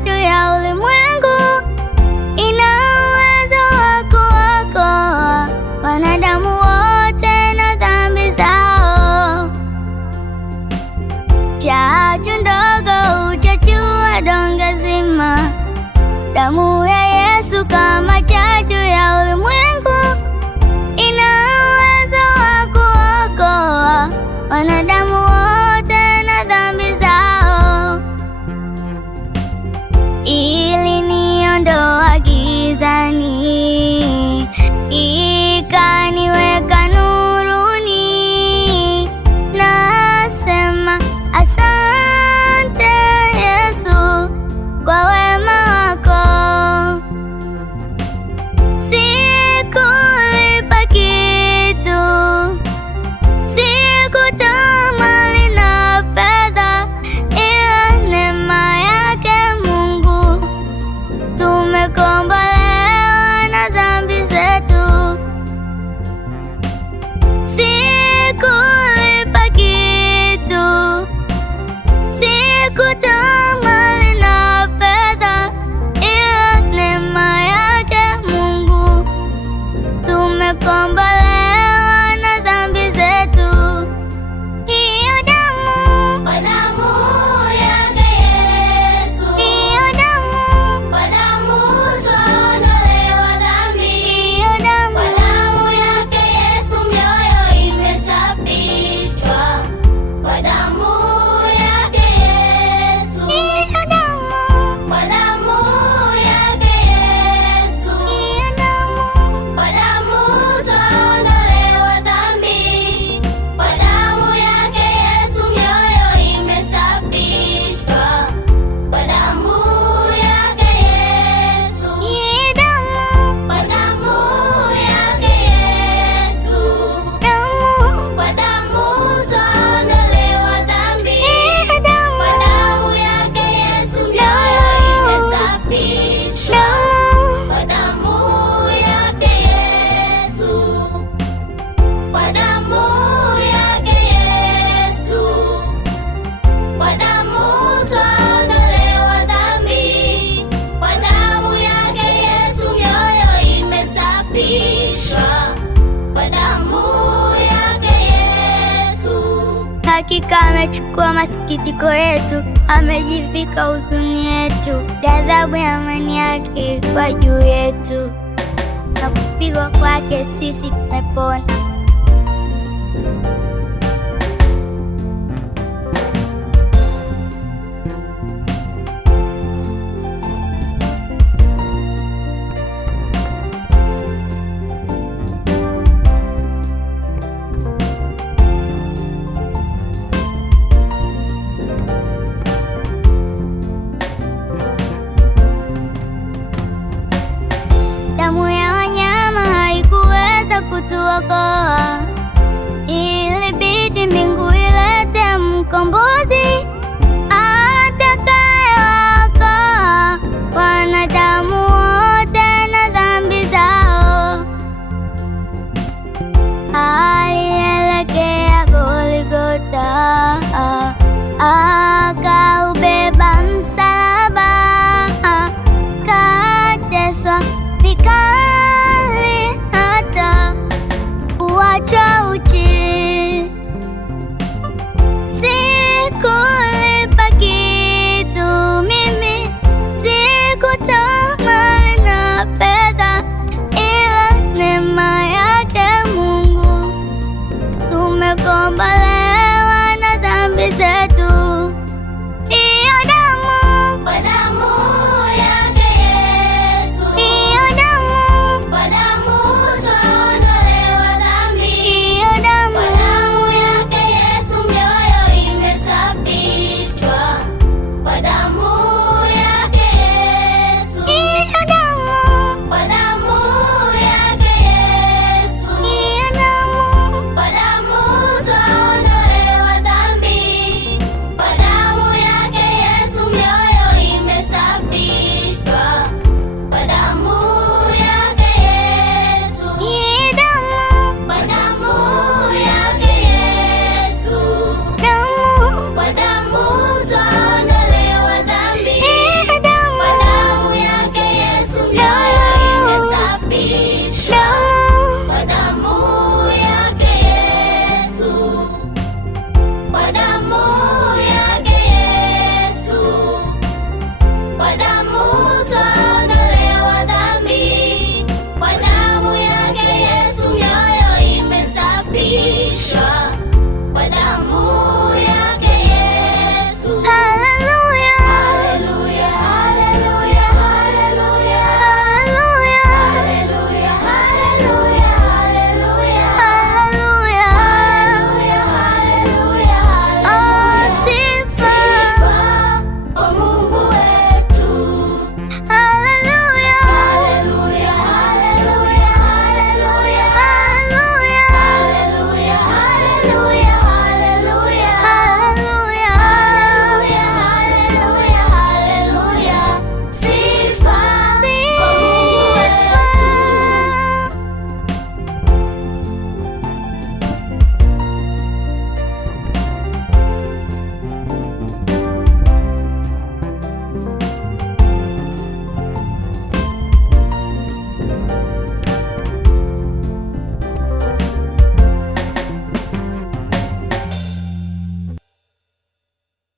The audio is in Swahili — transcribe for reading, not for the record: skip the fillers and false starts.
machachu ya ulimwengu, ina uwezo wa kuokoa wanadamu wote na dhambi zao. Chachu ndogo huchachua donge zima. Damu ya Yesu kama chachu ya ulimwengu, ina uwezo wa kuokoa wanadamu wote na dhambi zao. Iliniondoa gizani, ikaniweka nuruni. Nasema asante Yesu kwa wema wako. Sikulipa kitu, sikutoa mali na fedha, ila neema yake Mungu. Tumekombolewa na dhambi zetu. Sikulipa kitu, sikutoa mali na fedha, ila neema yake Mungu. Tumekombolewa na dhambi zetu. Hiyo damu, Kwa damu yake Yesu, hiyo damu, kwa damu twaondolewa dhambi. hiyo damu, Kwa damu yake Yesu mioyo imesafishwa. Kwa damu yake Yesu, hiyo damu, kwa damu yake Yesu, hiyo damu, kwa damu twaondolewa dhambi. Kwa damu yake Yesu mioyo imesafishwa. Kwa damu yake Yesu, hiyo damu, kwa damu yake Yesu, damu, kwa damu twaondolewa dhambi. hiyo damu, Kwa damu yake Yesu mioyo imesafishwa. Kwa damu yake Yesu, kwa damu yake Yesu, kwa damu twaondolewa dhambi. Kwa damu yake Yesu mioyo imesafishwa. Kwa damu yake Yesu. hakika amechukua masikitiko yetu, amejivika huzuni yetu. Ghadhabu ya amani yake kwa juu yetu, na kupigwa kwake sisi tumepona. Damu ya wanyama haikuweza kutuokoa, ilibidi mbingu ilete mkombozi atakayewaokoa wanadamu wote na dhambi zao. Alielekea Golgotha, akaubeba msalaba, kateswa vikali hata kuachwa uchi. Sikulipa kitu mimi, sikutoa mali na fedha, ila neema yake Mungu. Tumekombolewa